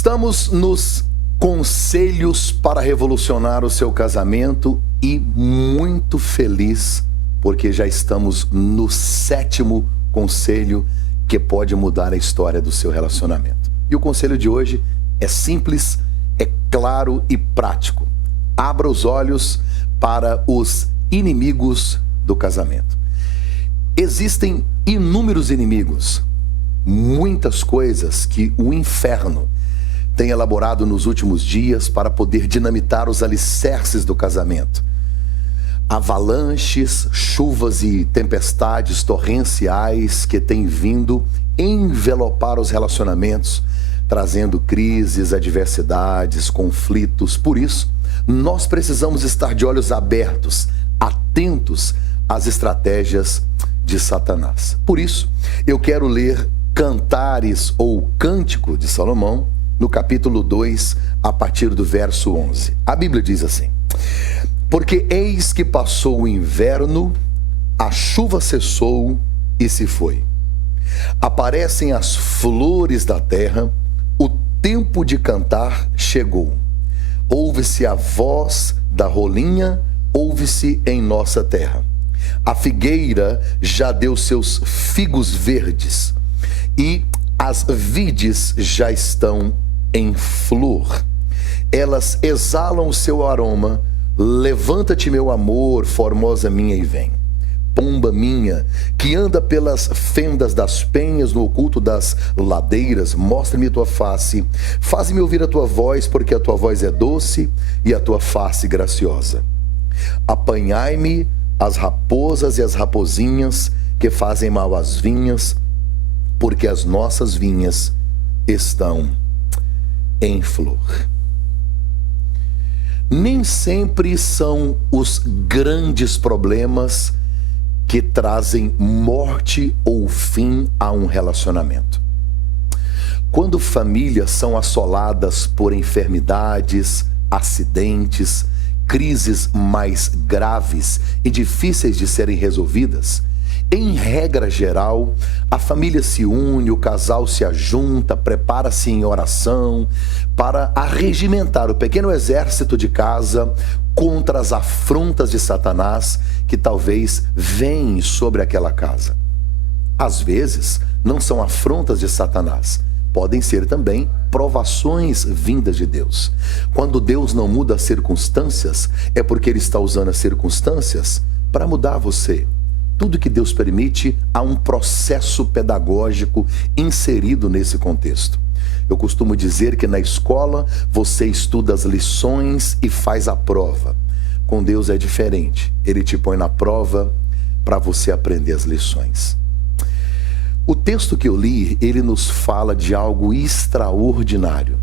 Estamos nos conselhos para revolucionar o seu casamento e muito feliz porque já estamos no 7º conselho que pode mudar a história do seu relacionamento. E o conselho de hoje é simples, é claro e prático. Abra os olhos para os inimigos do casamento. Existem inúmeros inimigos, muitas coisas que o inferno tem elaborado nos últimos dias para poder dinamitar os alicerces do casamento. Avalanches, chuvas e tempestades torrenciais que têm vindo envelopar os relacionamentos, trazendo crises, adversidades, conflitos. Por isso, nós precisamos estar de olhos abertos, atentos às estratégias de Satanás. Por isso, eu quero ler Cantares ou Cântico de Salomão, no capítulo 2, a partir do verso 11. A Bíblia diz assim: porque eis que passou o inverno, a chuva cessou e se foi. Aparecem as flores da terra, o tempo de cantar chegou. Ouve-se a voz da rolinha, ouve-se em nossa terra. A figueira já deu seus figos verdes e as vides já estão em flor. Elas exalam o seu aroma. Levanta-te, meu amor, formosa minha, e vem. Pomba minha, que anda pelas fendas das penhas, no oculto das ladeiras, mostra-me tua face. Faz-me ouvir a tua voz, porque a tua voz é doce e a tua face graciosa. Apanhai-me as raposas e as rapozinhas que fazem mal às vinhas, porque as nossas vinhas estão em flor. Nem sempre são os grandes problemas que trazem morte ou fim a um relacionamento. Quando famílias são assoladas por enfermidades, acidentes, crises mais graves e difíceis de serem resolvidas, em regra geral, a família se une, o casal se ajunta, prepara-se em oração para arregimentar o pequeno exército de casa contra as afrontas de Satanás que talvez venham sobre aquela casa. Às vezes, não são afrontas de Satanás, podem ser também provações vindas de Deus. Quando Deus não muda as circunstâncias, é porque Ele está usando as circunstâncias para mudar você. Tudo que Deus permite, há um processo pedagógico inserido nesse contexto. Eu costumo dizer que na escola você estuda as lições e faz a prova. Com Deus é diferente. Ele te põe na prova para você aprender as lições. O texto que eu li, ele nos fala de algo extraordinário.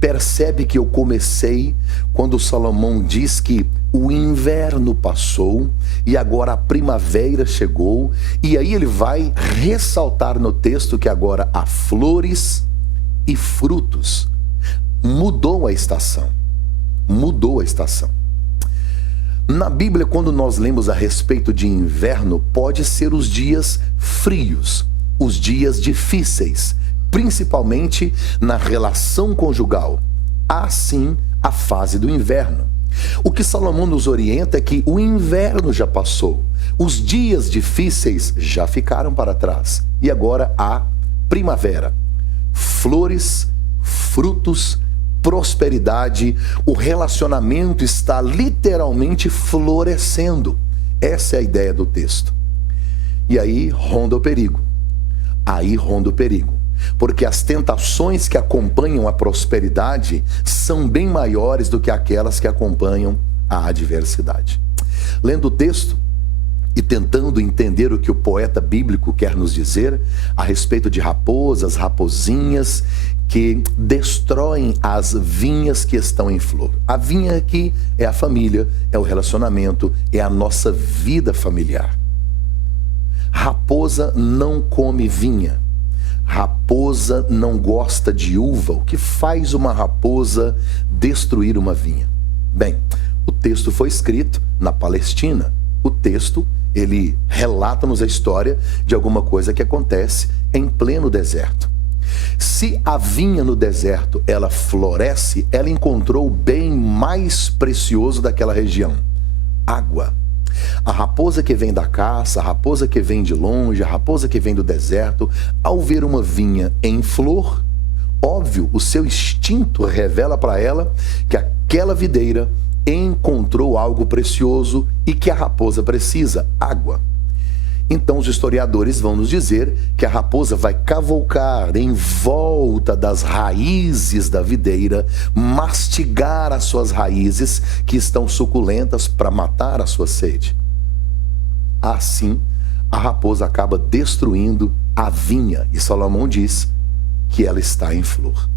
Percebe que eu comecei quando Salomão diz que o inverno passou e agora a primavera chegou, e aí ele vai ressaltar no texto que agora há flores e frutos. Mudou a estação. Mudou a estação. Na Bíblia, quando nós lemos a respeito de inverno, pode ser os dias frios, os dias difíceis, principalmente na relação conjugal. Há sim a fase do inverno. O que Salomão nos orienta é que o inverno já passou, os dias difíceis já ficaram para trás e agora há primavera, flores, frutos, prosperidade. O relacionamento está literalmente florescendo. Essa é a ideia do texto. E aí ronda o perigo. Aí ronda o perigo. Porque as tentações que acompanham a prosperidade são bem maiores do que aquelas que acompanham a adversidade. Lendo o texto e tentando entender o que o poeta bíblico quer nos dizer a respeito de raposas, rapozinhas que destroem as vinhas que estão em flor. A vinha aqui é a família, é o relacionamento, é a nossa vida familiar. Raposa não come vinha. Raposa não gosta de uva. O que faz uma raposa destruir uma vinha? Bem, o texto foi escrito na Palestina. O texto, ele relata-nos a história de alguma coisa que acontece em pleno deserto. Se a vinha no deserto ela floresce, ela encontrou o bem mais precioso daquela região: água. A raposa que vem da caça, a raposa que vem de longe, a raposa que vem do deserto, ao ver uma vinha em flor, óbvio, o seu instinto revela para ela que aquela videira encontrou algo precioso e que a raposa precisa: água. Então os historiadores vão nos dizer que a raposa vai cavalcar em volta das raízes da videira, mastigar as suas raízes que estão suculentas para matar a sua sede. Assim, a raposa acaba destruindo a vinha, e Salomão diz que ela está em flor.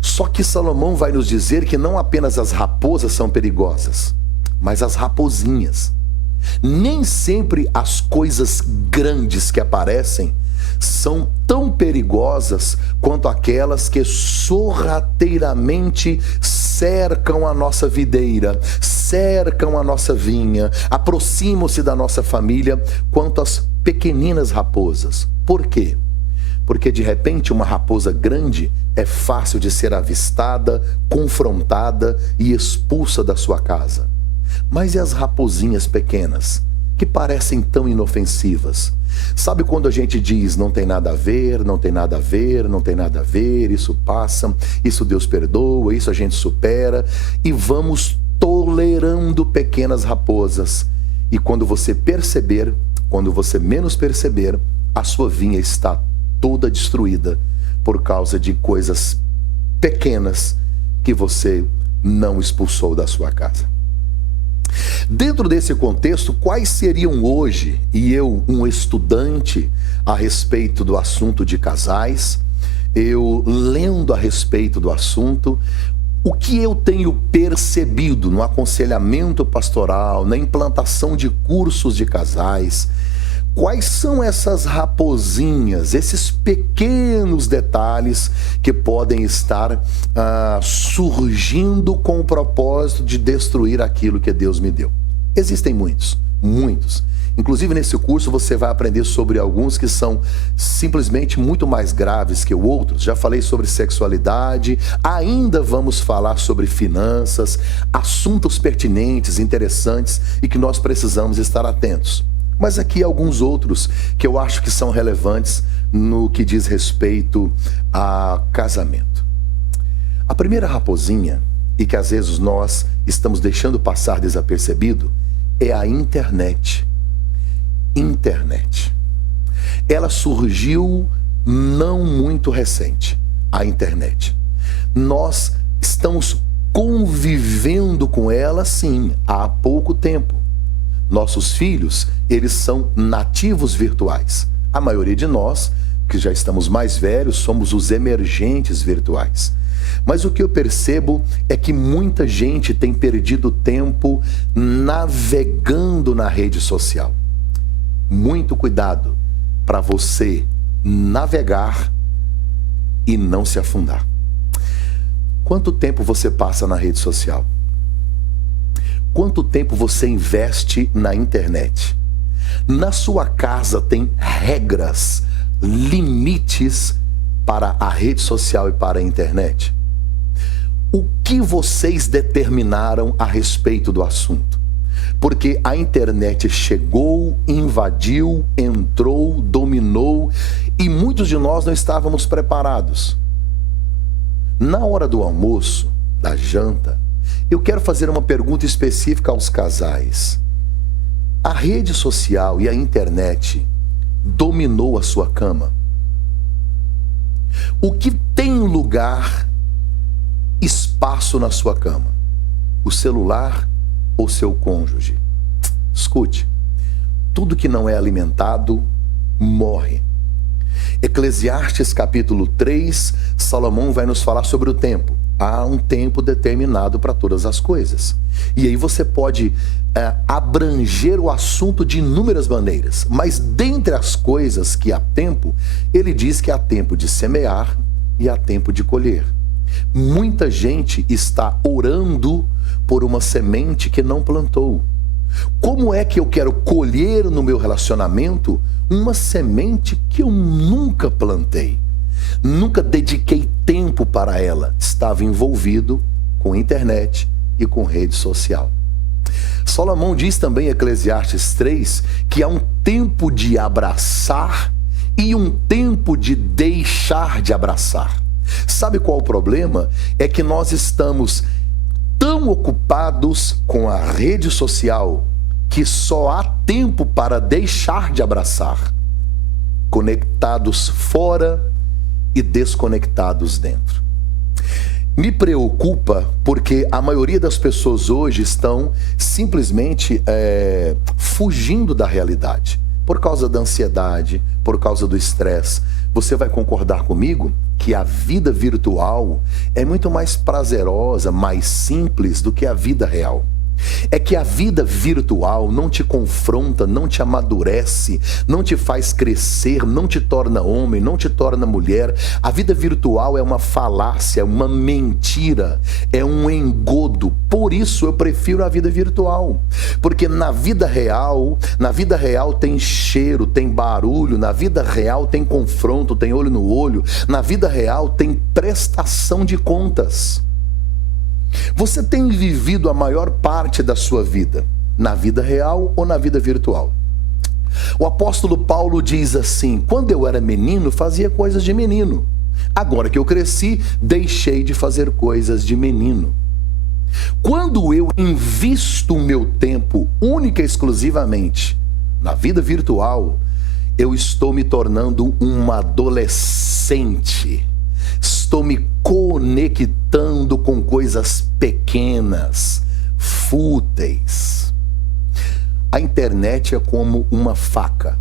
Só que Salomão vai nos dizer que não apenas as raposas são perigosas, mas as raposinhas. Nem sempre as coisas grandes que aparecem são tão perigosas quanto aquelas que sorrateiramente cercam a nossa videira, cercam a nossa vinha, aproximam-se da nossa família, quanto as pequeninas raposas. Por quê? Porque de repente uma raposa grande é fácil de ser avistada, confrontada e expulsa da sua casa. Mas e as raposinhas pequenas, que parecem tão inofensivas? Sabe quando a gente diz não tem nada a ver, não tem nada a ver, não tem nada a ver, isso passa, isso Deus perdoa, isso a gente supera, e vamos tolerando pequenas raposas. E quando você perceber, quando você menos perceber, a sua vinha está toda destruída por causa de coisas pequenas que você não expulsou da sua casa. Dentro desse contexto, quais seriam hoje, e eu, um estudante a respeito do assunto de casais, eu lendo a respeito do assunto, o que eu tenho percebido no aconselhamento pastoral, na implantação de cursos de casais, quais são essas raposinhas, esses pequenos detalhes que podem estar surgindo com o propósito de destruir aquilo que Deus me deu? Existem muitos, muitos. Inclusive nesse curso você vai aprender sobre alguns que são simplesmente muito mais graves que outros. Já falei sobre sexualidade, ainda vamos falar sobre finanças, assuntos pertinentes, interessantes e que nós precisamos estar atentos. Mas aqui alguns outros que eu acho que são relevantes no que diz respeito a casamento. A primeira raposinha, e que às vezes nós estamos deixando passar desapercebido, é a internet. Internet. Ela surgiu não muito recente, a internet. Nós estamos convivendo com ela, sim, há pouco tempo. Nossos filhos, eles são nativos virtuais. A maioria de nós, que já estamos mais velhos, somos os emergentes virtuais. Mas o que eu percebo é que muita gente tem perdido tempo navegando na rede social. Muito cuidado para você navegar e não se afundar. Quanto tempo você passa na rede social? Quanto tempo você investe na internet? Na sua casa tem regras, limites para a rede social e para a internet? O que vocês determinaram a respeito do assunto? Porque a internet chegou, invadiu, entrou, dominou e muitos de nós não estávamos preparados. Na hora do almoço, da janta, eu quero fazer uma pergunta específica aos casais. A rede social e a internet dominou a sua cama? O que tem lugar, espaço na sua cama? O celular ou seu cônjuge? Escute, tudo que não é alimentado morre. Eclesiastes capítulo 3, Salomão vai nos falar sobre o tempo. Há um tempo determinado para todas as coisas. E aí você pode abranger o assunto de inúmeras maneiras. Mas dentre as coisas que há tempo, ele diz que há tempo de semear e há tempo de colher. Muita gente está orando por uma semente que não plantou. Como é que eu quero colher no meu relacionamento uma semente que eu nunca plantei? Nunca dediquei tempo para ela. Estava envolvido com internet e com rede social. Salomão diz também em Eclesiastes 3 que há um tempo de abraçar e um tempo de deixar de abraçar. Sabe qual o problema? É que nós estamos tão ocupados com a rede social que só há tempo para deixar de abraçar, conectados fora e desconectados dentro. Me preocupa porque a maioria das pessoas hoje estão simplesmente fugindo da realidade, por causa da ansiedade, por causa do estresse. Você vai concordar comigo que a vida virtual é muito mais prazerosa, mais simples do que a vida real. É que a vida virtual não te confronta, não te amadurece, não te faz crescer, não te torna homem, não te torna mulher. A vida virtual é uma falácia, uma mentira, é um engodo. Por isso eu prefiro a vida virtual. Porque na vida real tem cheiro, tem barulho, na vida real tem confronto, tem olho no olho, na vida real tem prestação de contas. Você tem vivido a maior parte da sua vida na vida real ou na vida virtual? O apóstolo Paulo diz assim: quando eu era menino, fazia coisas de menino. Agora que eu cresci, deixei de fazer coisas de menino. Quando eu invisto o meu tempo única e exclusivamente na vida virtual, eu estou me tornando um adolescente. Estou me conectando com coisas pequenas, fúteis. A internet é como uma faca.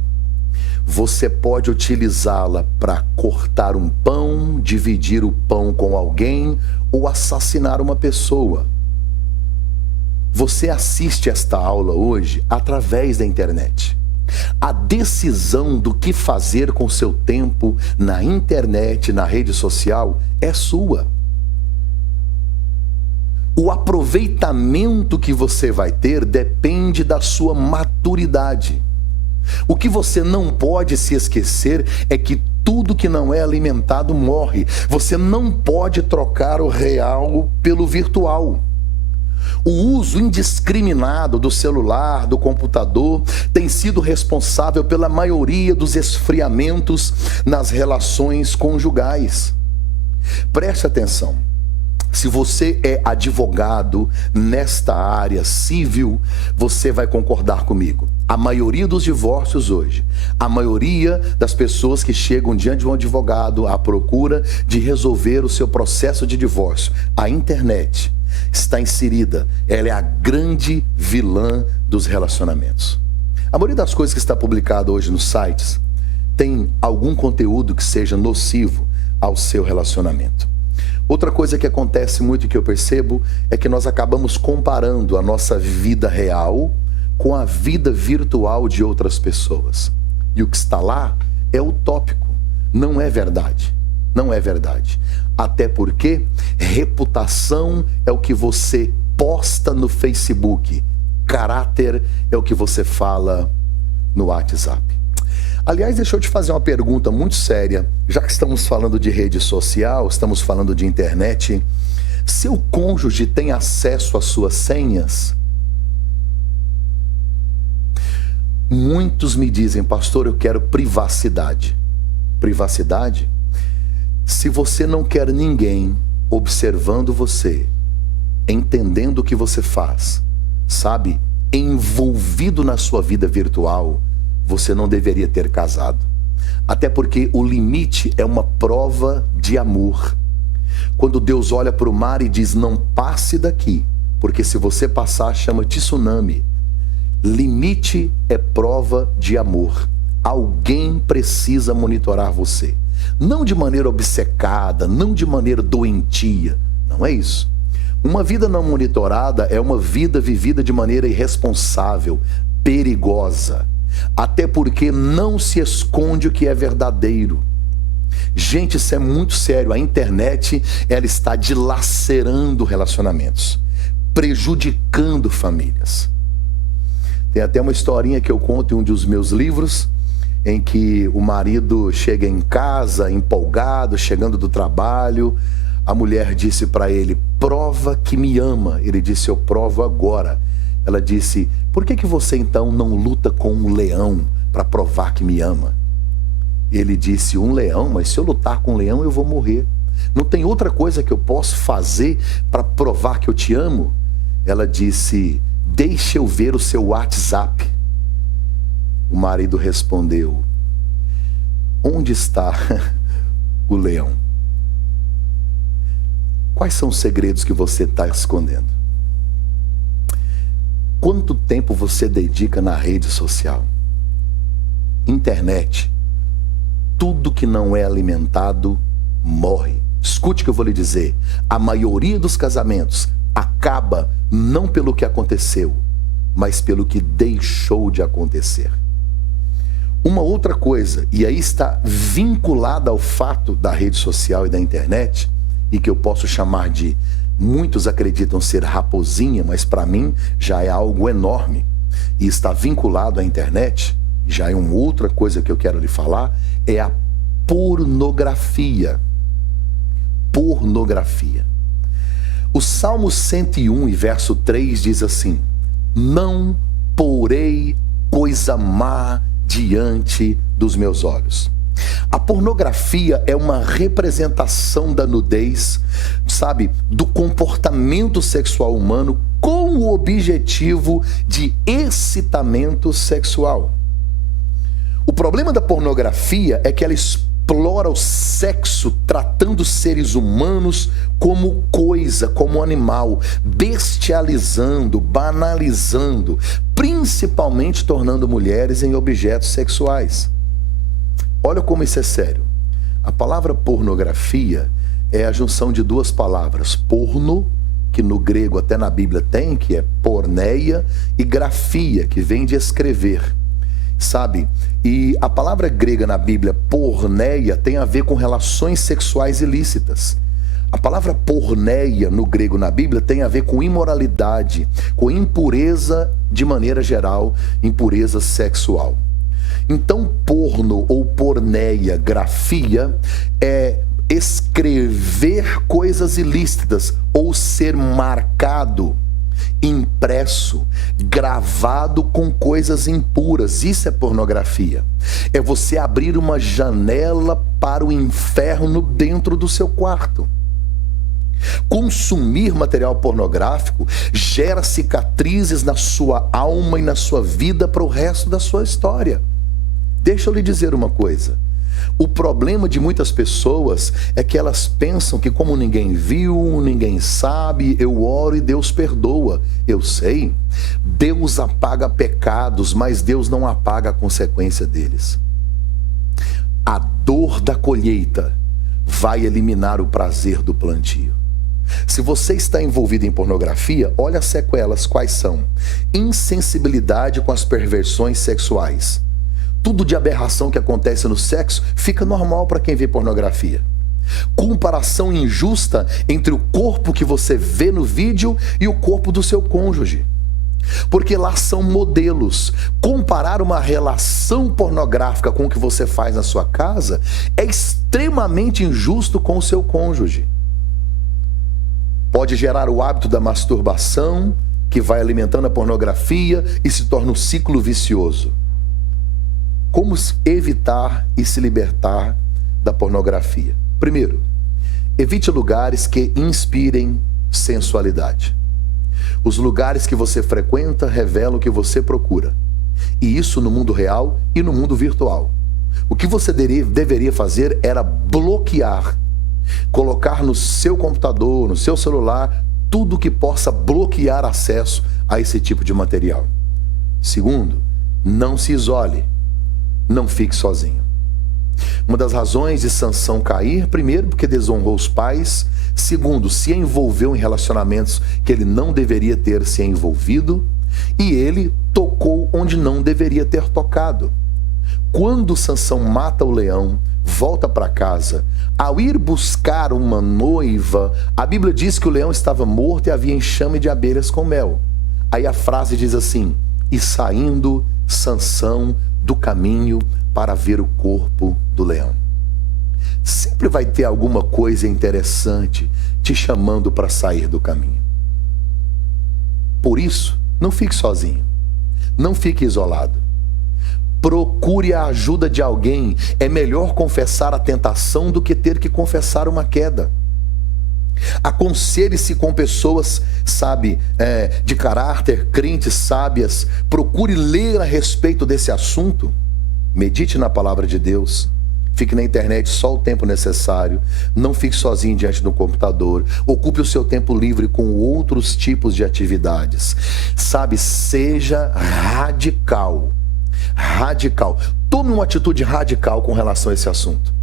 Você pode utilizá-la para cortar um pão, dividir o pão com alguém ou assassinar uma pessoa. Você assiste esta aula hoje através da internet. A decisão do que fazer com seu tempo na internet, na rede social, é sua. O aproveitamento que você vai ter depende da sua maturidade. O que você não pode se esquecer é que tudo que não é alimentado morre. Você não pode trocar o real pelo virtual. O uso indiscriminado do celular, do computador, tem sido responsável pela maioria dos esfriamentos nas relações conjugais. Preste atenção. Se você é advogado nesta área civil, você vai concordar comigo. A maioria dos divórcios hoje, a maioria das pessoas que chegam diante de um advogado à procura de resolver o seu processo de divórcio, a internet está inserida. Ela é a grande vilã dos relacionamentos. A maioria das coisas que está publicada hoje nos sites tem algum conteúdo que seja nocivo ao seu relacionamento. Outra coisa que acontece muito e que eu percebo é que nós acabamos comparando a nossa vida real com a vida virtual de outras pessoas. E o que está lá é utópico, não é verdade. Não é verdade. Até porque reputação é o que você posta no Facebook. Caráter é o que você fala no WhatsApp. Aliás, deixa eu te fazer uma pergunta muito séria. Já que estamos falando de rede social, estamos falando de internet, seu cônjuge tem acesso às suas senhas? Muitos me dizem: pastor, eu quero privacidade. Privacidade? Se você não quer ninguém observando você, entendendo o que você faz, sabe, envolvido na sua vida virtual, você não deveria ter casado. Até porque o limite é uma prova de amor. Quando Deus olha para o mar e diz: não passe daqui, porque se você passar, chama tsunami. Limite é prova de amor. Alguém precisa monitorar você. Não de maneira obcecada, não de maneira doentia. Não é isso. Uma vida não monitorada é uma vida vivida de maneira irresponsável, perigosa. Até porque não se esconde o que é verdadeiro. Gente, isso é muito sério. A internet, ela está dilacerando relacionamentos, prejudicando famílias. Tem até uma historinha que eu conto em um dos meus livros, em que o marido chega em casa empolgado, chegando do trabalho. A mulher disse para ele: prova que me ama. Ele disse: eu provo agora. Ela disse: por que você então não luta com um leão para provar que me ama? Ele disse: um leão? Mas se eu lutar com um leão eu vou morrer. Não tem outra coisa que eu posso fazer para provar que eu te amo? Ela disse: deixa eu ver o seu WhatsApp. O marido respondeu: onde está o leão? Quais são os segredos que você está escondendo? Quanto tempo você dedica na rede social? Internet. Tudo que não é alimentado morre. Escute o que eu vou lhe dizer. A maioria dos casamentos acaba não pelo que aconteceu, mas pelo que deixou de acontecer. Uma outra coisa, e aí está vinculada ao fato da rede social e da internet, e que eu posso chamar de, muitos acreditam ser raposinha, mas para mim já é algo enorme, e está vinculado à internet, já é uma outra coisa que eu quero lhe falar, é a pornografia. Pornografia. O Salmo 101 e verso 3 diz assim: não porei coisa má diante dos meus olhos. A pornografia é uma representação da nudez, sabe, do comportamento sexual humano com o objetivo de excitamento sexual. O problema da pornografia é que ela explora o sexo tratando seres humanos como coisa, como animal, bestializando, banalizando, principalmente tornando mulheres em objetos sexuais. Olha como isso é sério. A palavra pornografia é a junção de duas palavras: porno, que no grego até na Bíblia tem, que é porneia, e grafia, que vem de escrever. Sabe? E a palavra grega na Bíblia, porneia, tem a ver com relações sexuais ilícitas. A palavra porneia no grego na Bíblia tem a ver com imoralidade, com impureza de maneira geral, impureza sexual. Então, porno ou porneia, grafia, é escrever coisas ilícitas ou ser marcado, impresso, gravado com coisas impuras. Isso é pornografia. É você abrir uma janela para o inferno dentro do seu quarto. Consumir material pornográfico gera cicatrizes na sua alma e na sua vida para o resto da sua história. Deixa eu lhe dizer uma coisa. O problema de muitas pessoas é que elas pensam que, como ninguém viu, ninguém sabe, eu oro e Deus perdoa. Eu sei, Deus apaga pecados, mas Deus não apaga a consequência deles. A dor da colheita vai eliminar o prazer do plantio. Se você está envolvido em pornografia, olha as sequelas, quais são? Insensibilidade com as perversões sexuais. Tudo de aberração que acontece no sexo fica normal para quem vê pornografia. Comparação injusta entre o corpo que você vê no vídeo e o corpo do seu cônjuge. Porque lá são modelos. Comparar uma relação pornográfica com o que você faz na sua casa é extremamente injusto com o seu cônjuge. Pode gerar o hábito da masturbação, que vai alimentando a pornografia e se torna um ciclo vicioso. Como evitar e se libertar da pornografia? Primeiro, evite lugares que inspirem sensualidade. Os lugares que você frequenta revelam o que você procura. E isso no mundo real e no mundo virtual. O que você deveria fazer era bloquear. Colocar no seu computador, no seu celular, tudo que possa bloquear acesso a esse tipo de material. Segundo, não se isole. Não fique sozinho. Uma das razões de Sansão cair, primeiro, porque desonrou os pais. Segundo, se envolveu em relacionamentos que ele não deveria ter se envolvido. E ele tocou onde não deveria ter tocado. Quando Sansão mata o leão, volta para casa, ao ir buscar uma noiva, a Bíblia diz que o leão estava morto e havia enxame de abelhas com mel. Aí a frase diz assim: e saindo Sansão do caminho para ver o corpo do leão. Sempre vai ter alguma coisa interessante te chamando para sair do caminho. Por isso, não fique sozinho. Não fique isolado. Procure a ajuda de alguém. É melhor confessar a tentação do que ter que confessar uma queda. Aconselhe-se com pessoas, de caráter, crentes, sábias. Procure ler a respeito desse assunto. Medite na palavra de Deus. Fique na internet só o tempo necessário. Não fique sozinho diante do computador. Ocupe o seu tempo livre com outros tipos de atividades. Seja radical. Radical. Tome uma atitude radical com relação a esse assunto.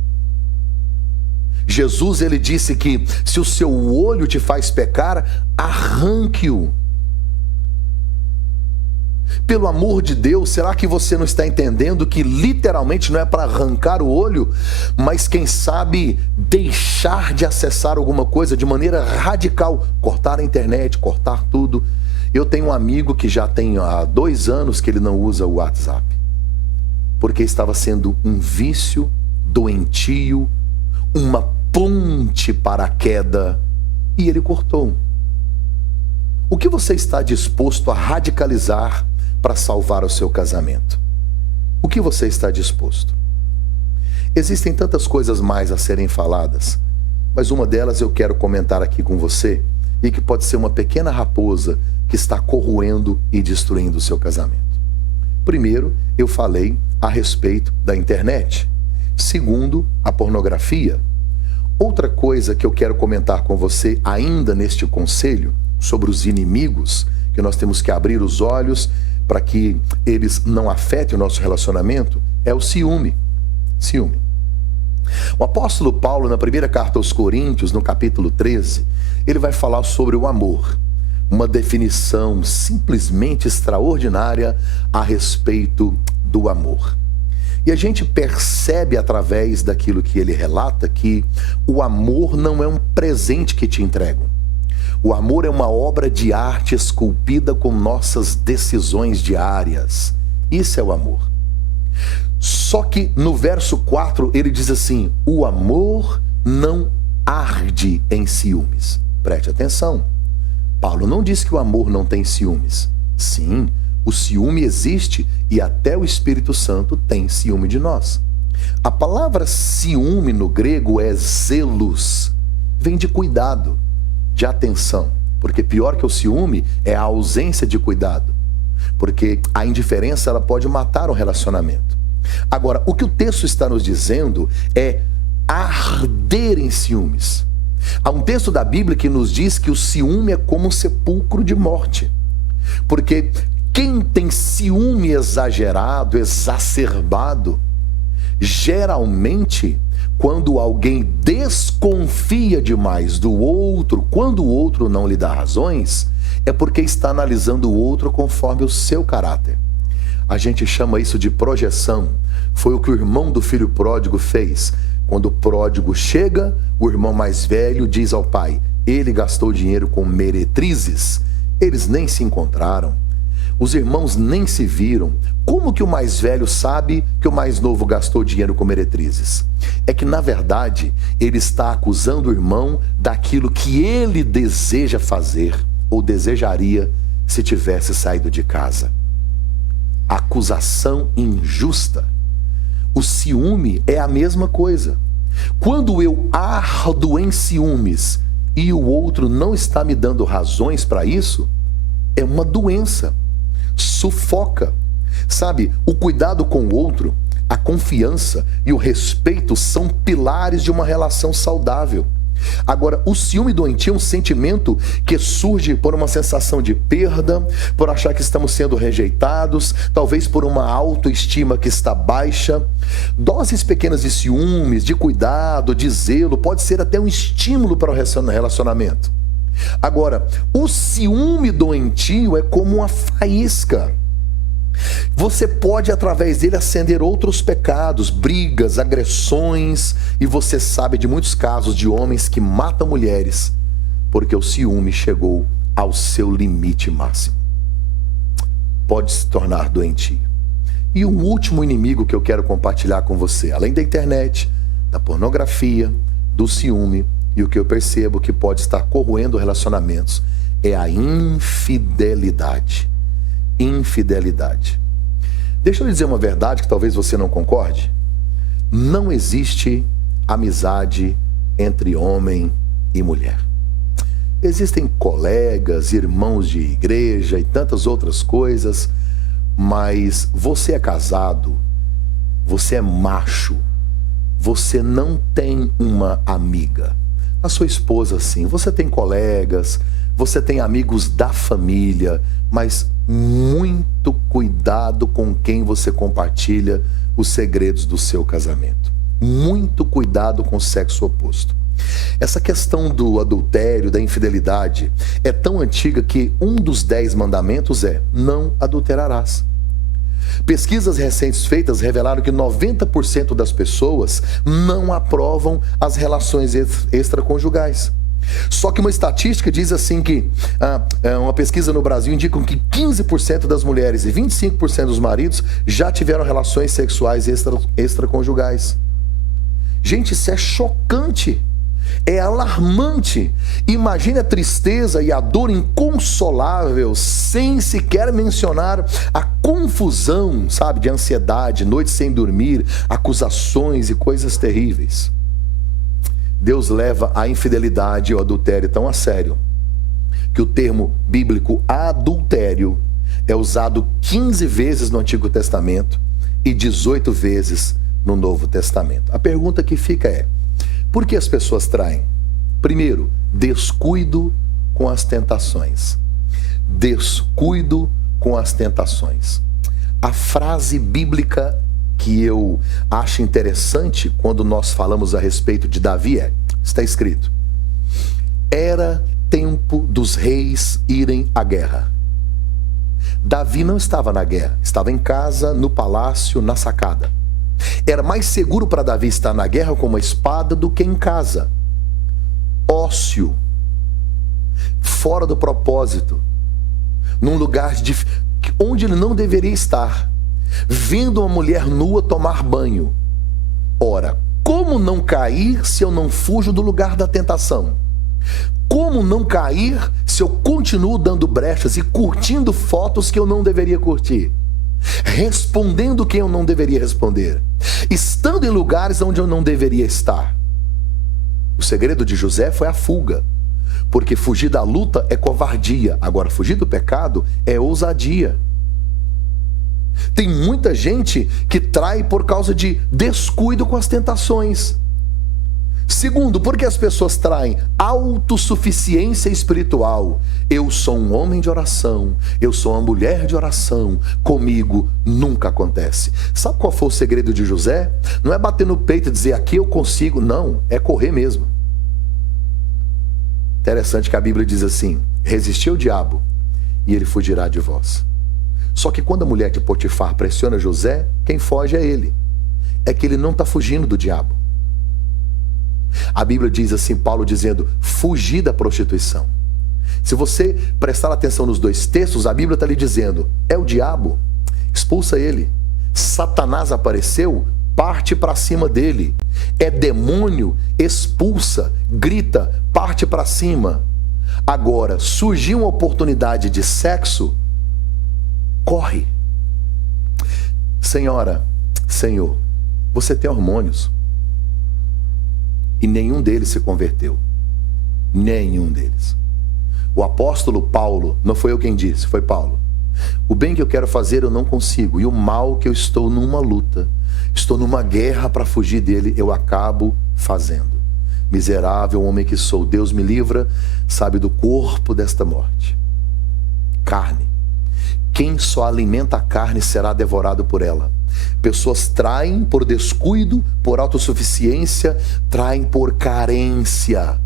Jesus, ele disse que se o seu olho te faz pecar, arranque-o. Pelo amor de Deus, será que você não está entendendo que literalmente não é para arrancar o olho, mas quem sabe deixar de acessar alguma coisa de maneira radical, cortar a internet, cortar tudo. Eu tenho um amigo que já tem há 2 anos que ele não usa o WhatsApp, porque estava sendo um vício doentio, uma ponte para a queda, e ele cortou. O que você está disposto a radicalizar para salvar o seu casamento? O que você está disposto? Existem tantas coisas mais a serem faladas, mas uma delas eu quero comentar aqui com você, e que pode ser uma pequena raposa que está corroendo e destruindo o seu casamento. Primeiro, eu falei a respeito da internet. Segundo, a pornografia. Outra coisa que eu quero comentar com você ainda neste conselho sobre os inimigos, que nós temos que abrir os olhos para que eles não afetem o nosso relacionamento, é o ciúme. Ciúme. O apóstolo Paulo, na primeira carta aos Coríntios, no capítulo 13, ele vai falar sobre o amor. Uma definição simplesmente extraordinária a respeito do amor. E a gente percebe através daquilo que ele relata que o amor não é um presente que te entregam. O amor é uma obra de arte esculpida com nossas decisões diárias. Isso é o amor. Só que no verso 4 ele diz assim: o amor não arde em ciúmes. Preste atenção. Paulo não diz que o amor não tem ciúmes. Sim, o ciúme existe e até o Espírito Santo tem ciúme de nós. A palavra ciúme no grego é zelos. Vem de cuidado, de atenção. Porque pior que o ciúme é a ausência de cuidado. Porque a indiferença ela pode matar um relacionamento. Agora, o que o texto está nos dizendo é arder em ciúmes. Há um texto da Bíblia que nos diz que o ciúme é como um sepulcro de morte. Porque quem tem ciúme exagerado, exacerbado, geralmente, quando alguém desconfia demais do outro, quando o outro não lhe dá razões, é porque está analisando o outro conforme o seu caráter. A gente chama isso de projeção. Foi o que o irmão do filho pródigo fez. Quando o pródigo chega, o irmão mais velho diz ao pai: ele gastou dinheiro com meretrizes. Eles nem se encontraram. Os irmãos nem se viram. Como que o mais velho sabe que o mais novo gastou dinheiro com meretrizes? É que, na verdade, ele está acusando o irmão daquilo que ele deseja fazer ou desejaria se tivesse saído de casa. Acusação injusta. O ciúme é a mesma coisa. Quando eu ardo em ciúmes e o outro não está me dando razões para isso, é uma doença. Sufoca. Sabe, o cuidado com o outro, a confiança e o respeito são pilares de uma relação saudável. Agora, o ciúme doentio é um sentimento que surge por uma sensação de perda, por achar que estamos sendo rejeitados, talvez por uma autoestima que está baixa. Doses pequenas de ciúmes, de cuidado, de zelo, pode ser até um estímulo para o relacionamento. Agora, o ciúme doentio é como uma faísca. Você pode, através dele, acender outros pecados, brigas, agressões, e você sabe de muitos casos de homens que matam mulheres porque o ciúme chegou ao seu limite máximo. Pode se tornar doentio. E o último inimigo que eu quero compartilhar com você, além da internet, da pornografia, do ciúme, e o que eu percebo que pode estar corroendo relacionamentos, é a infidelidade. Infidelidade. Deixa eu lhe dizer uma verdade que talvez você não concorde. Não existe amizade entre homem e mulher. Existem colegas, irmãos de igreja e tantas outras coisas, mas você é casado, você é macho, você não tem uma amiga. A sua esposa sim, você tem colegas, você tem amigos da família, mas muito cuidado com quem você compartilha os segredos do seu casamento. Muito cuidado com o sexo oposto. Essa questão do adultério, da infidelidade, é tão antiga que um dos 10 mandamentos é: não adulterarás. Pesquisas recentes feitas revelaram que 90% das pessoas não aprovam as relações extraconjugais. Só que uma estatística diz assim que uma pesquisa no Brasil indica que 15% das mulheres e 25% dos maridos já tiveram relações sexuais extraconjugais. Gente, isso é chocante. É alarmante. Imagine a tristeza e a dor inconsolável, sem sequer mencionar a confusão, sabe, de ansiedade, noites sem dormir, acusações e coisas terríveis. Deus leva a infidelidade e o adultério tão a sério que o termo bíblico adultério é usado 15 vezes no Antigo Testamento e 18 vezes no Novo Testamento. A pergunta que fica é: por que as pessoas traem? Primeiro, descuido com as tentações. Descuido com as tentações. A frase bíblica que eu acho interessante quando nós falamos a respeito de Davi está escrito: era tempo dos reis irem à guerra. Davi não estava na guerra, estava em casa, no palácio, na sacada. Era mais seguro para Davi estar na guerra com uma espada do que em casa. Ócio, fora do propósito, num lugar onde ele não deveria estar, vendo uma mulher nua tomar banho. Ora, como não cair se eu não fujo do lugar da tentação? Como não cair se eu continuo dando brechas e curtindo fotos que eu não deveria curtir? Respondendo quem eu não deveria responder, estando em lugares onde eu não deveria estar. O segredo de José foi a fuga, porque fugir da luta é covardia, agora fugir do pecado é ousadia. Tem muita gente que trai por causa de descuido com as tentações. Segundo, porque as pessoas traem autossuficiência espiritual. Eu sou um homem de oração, eu sou uma mulher de oração, comigo nunca acontece. Sabe qual foi o segredo de José? Não é bater no peito e dizer aqui eu consigo, não, é correr mesmo. Interessante que a Bíblia diz assim: resisti ao diabo e ele fugirá de vós. Só que quando a mulher de Potifar pressiona José, quem foge é ele. É que ele não está fugindo do diabo. A Bíblia diz assim, Paulo dizendo: fugir da prostituição. Se você prestar atenção nos dois textos, a Bíblia está lhe dizendo: é o diabo, expulsa ele. Satanás apareceu, parte para cima dele. É demônio, expulsa, grita, parte para cima. Agora, surgiu uma oportunidade de sexo, corre. Senhora, Senhor, você tem hormônios. E nenhum deles se converteu. Nenhum deles. O apóstolo Paulo, não foi eu quem disse, foi Paulo: o bem que eu quero fazer eu não consigo, e o mal que eu estou numa luta, estou numa guerra para fugir dele, eu acabo fazendo. Miserável homem que sou, Deus me livra, sabe, do corpo desta morte. Carne. Quem só alimenta a carne será devorado por ela. Pessoas traem por descuido, por autossuficiência, traem por carência.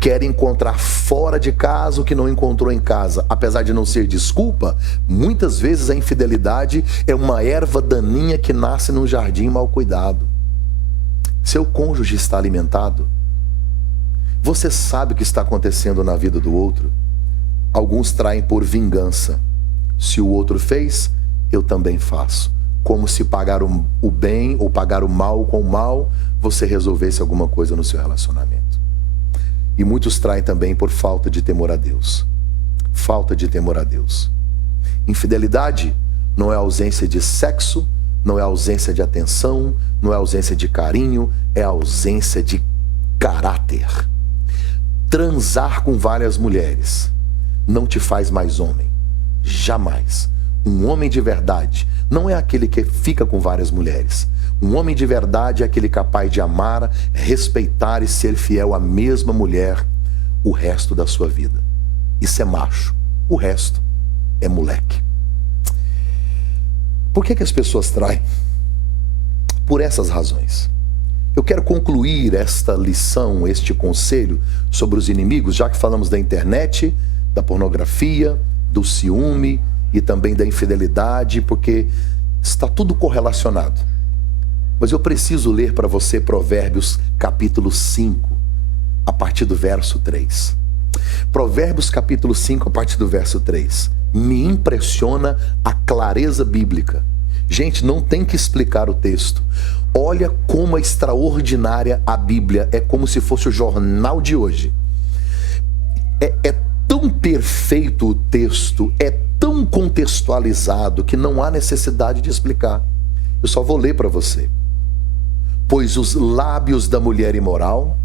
Querem encontrar fora de casa o que não encontrou em casa. Apesar de não ser desculpa, muitas vezes a infidelidade é uma erva daninha que nasce num jardim mal cuidado. Seu cônjuge está alimentado? Você sabe o que está acontecendo na vida do outro? Alguns traem por vingança. Se o outro fez, eu também faço. Como se pagar o bem ou pagar o mal com o mal, você resolvesse alguma coisa no seu relacionamento. E muitos traem também por falta de temor a Deus. Falta de temor a Deus. Infidelidade não é ausência de sexo, não é ausência de atenção, não é ausência de carinho, é ausência de caráter. Transar com várias mulheres não te faz mais homem. Jamais. Um homem de verdade não é aquele que fica com várias mulheres. Um homem de verdade é aquele capaz de amar, respeitar e ser fiel à mesma mulher o resto da sua vida. Isso é macho. O resto é moleque. Por que as pessoas traem? Por essas razões. Eu quero concluir esta lição, este conselho sobre os inimigos, já que falamos da internet, da pornografia, do ciúme e também da infidelidade, porque está tudo correlacionado. Mas eu preciso ler para você Provérbios capítulo 5, a partir do verso 3. Provérbios capítulo 5, a partir do verso 3. Me impressiona a clareza bíblica. Gente, não tem que explicar o texto. Olha como é extraordinária a Bíblia. É como se fosse o jornal de hoje. É tão perfeito o texto, é tão contextualizado que não há necessidade de explicar. Eu só vou ler para você. Pois os lábios da mulher imoral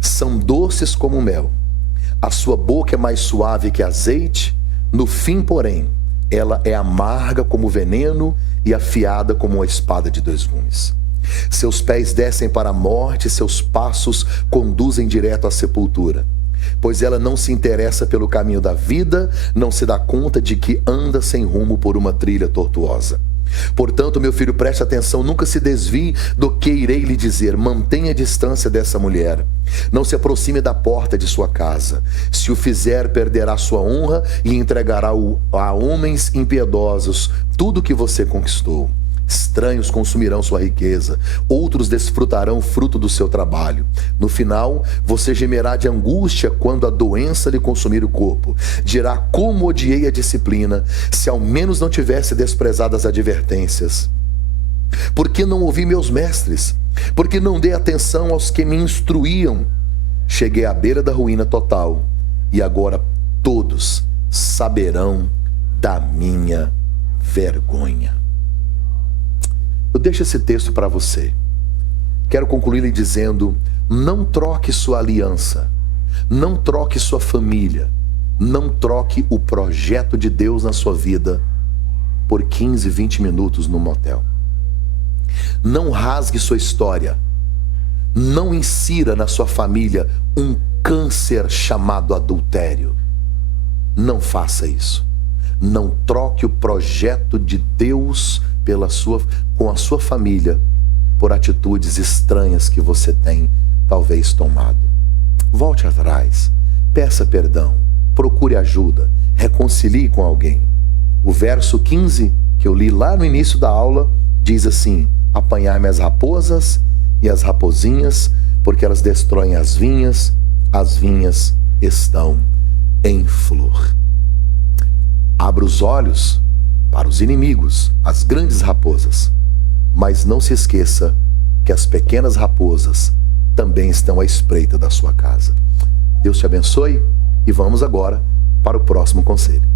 são doces como mel. A sua boca é mais suave que azeite. No fim, porém, ela é amarga como veneno e afiada como uma espada de dois gumes. Seus pés descem para a morte, seus passos conduzem direto à sepultura. Pois ela não se interessa pelo caminho da vida, não se dá conta de que anda sem rumo por uma trilha tortuosa. Portanto, meu filho, preste atenção, nunca se desvie do que irei lhe dizer. Mantenha a distância dessa mulher. Não se aproxime da porta de sua casa. Se o fizer, perderá sua honra e entregará a homens impiedosos tudo o que você conquistou. Estranhos consumirão sua riqueza, outros desfrutarão o fruto do seu trabalho. No final, você gemerá de angústia quando a doença lhe consumir o corpo. Dirá: como odiei a disciplina, se ao menos não tivesse desprezado as advertências. Por que não ouvi meus mestres? Por que não dei atenção aos que me instruíam? Cheguei à beira da ruína total, e agora todos saberão da minha vergonha. Eu deixo esse texto para você. Quero concluir lhe dizendo: não troque sua aliança, não troque sua família, não troque o projeto de Deus na sua vida por 15, 20 minutos no motel. Não rasgue sua história. Não insira na sua família um câncer chamado adultério. Não faça isso. Não troque o projeto de Deus com a sua família por atitudes estranhas que você tem talvez tomado. Volte atrás, peça perdão, procure ajuda, reconcilie com alguém. O verso 15 que eu li lá no início da aula diz assim: apanhai-me as raposas e as rapozinhas, porque elas destroem as vinhas estão em flor. Abra os olhos para os inimigos, as grandes raposas, mas não se esqueça que as pequenas raposas também estão à espreita da sua casa. Deus te abençoe e vamos agora para o próximo conselho.